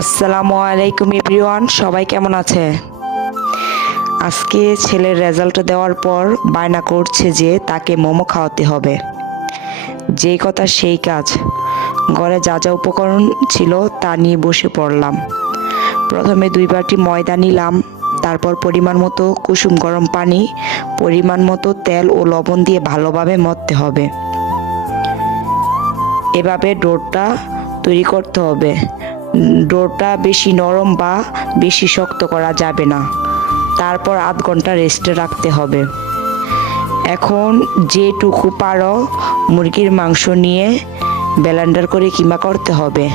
আসসালামু আলাইকুম এভরিওয়ান, সবাই কেমন আছে? আজকে ছেলের রেজাল্ট দেওয়ার পর বায়না করছে যে তাকে মোমো খাওয়াতে হবে। যেই কথা সেই কাজ। ঘরে যা যা উপকরণ ছিল তা নিয়ে বসে পড়লাম। প্রথমে 2 বাটি ময়দা নিলাম, তারপর পরিমাণ মতো কুসুম গরম পানি, পরিমাণ মতো তেল ও লবণ দিয়ে ভালোভাবে মথতে হবে। এভাবে ডোটা তৈরি করতে হবে। ডোটা বেশি নরম বা বেশি শক্ত করা যাবে না। তারপর আধ ঘন্টা রেস্টে রাখতে হবে। এখন যেটুকু পারো মুরগির মাংস নিয়ে ব্লেন্ডার করে কিমা করতে হবে।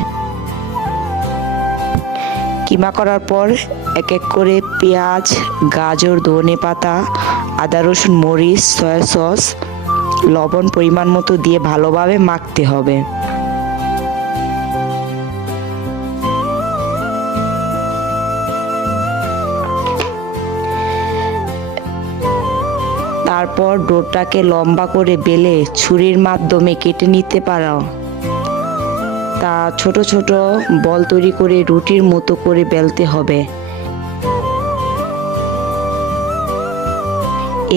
কিমা করার পর এক এক করে পেঁয়াজ, গাজর, ধনেপাতা, আদা, রসুন, মরিচ, সয়া সস, লবণ পরিমাণ মতো দিয়ে ভালোভাবে মাখতে হবে। তারপর ডোটাকে লম্বা করে বেলে ছুরির মাধ্যমে কেটে নিতে পারো। তা ছোট ছোট বল তৈরি করে রুটির মতো করে বেলতে হবে।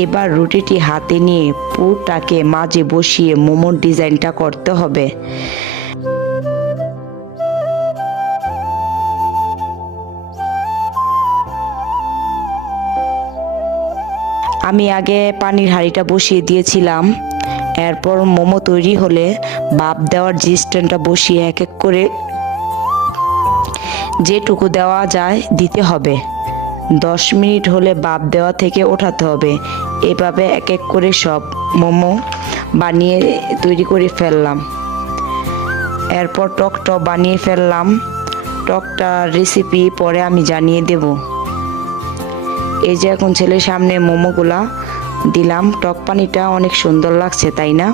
এবার রুটিটি হাতে নিয়ে পুরটাকে মাঝে বসিয়ে মোমোর ডিজাইনটা করতে হবে। আমি আগে পানির হাঁড়িটা বসিয়ে দিয়েছিলাম। এরপর মোমো তৈরি হলে ভাপ দেওয়ার যে স্ট্যান্ডটা বসিয়ে এক এক করে যেটুকু দেওয়া যায় দিতে হবে। 10 মিনিট হলে ভাপ দেওয়া থেকে ওঠাতে হবে। এভাবে এক এক করে সব মোমো বানিয়ে তৈরি করে ফেললাম। এরপর টকটা বানিয়ে ফেললাম। টকটা রেসিপি পরে আমি জানিয়ে দেব। এই যে এখন ছেলের সামনে মোমোগুলা দিলাম। টক পানিটা অনেক সুন্দর লাগছে, তাই না?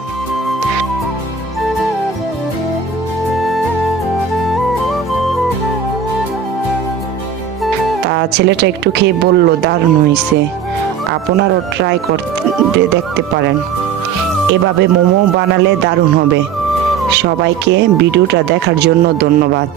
তা ছেলেটা একটু খেয়ে বলল দারুণ হয়েছে। আপনারাও ট্রাই করতে দেখতে পারেন। এভাবে মোমো বানালে দারুণ হবে। সবাইকে ভিডিওটা দেখার জন্য ধন্যবাদ।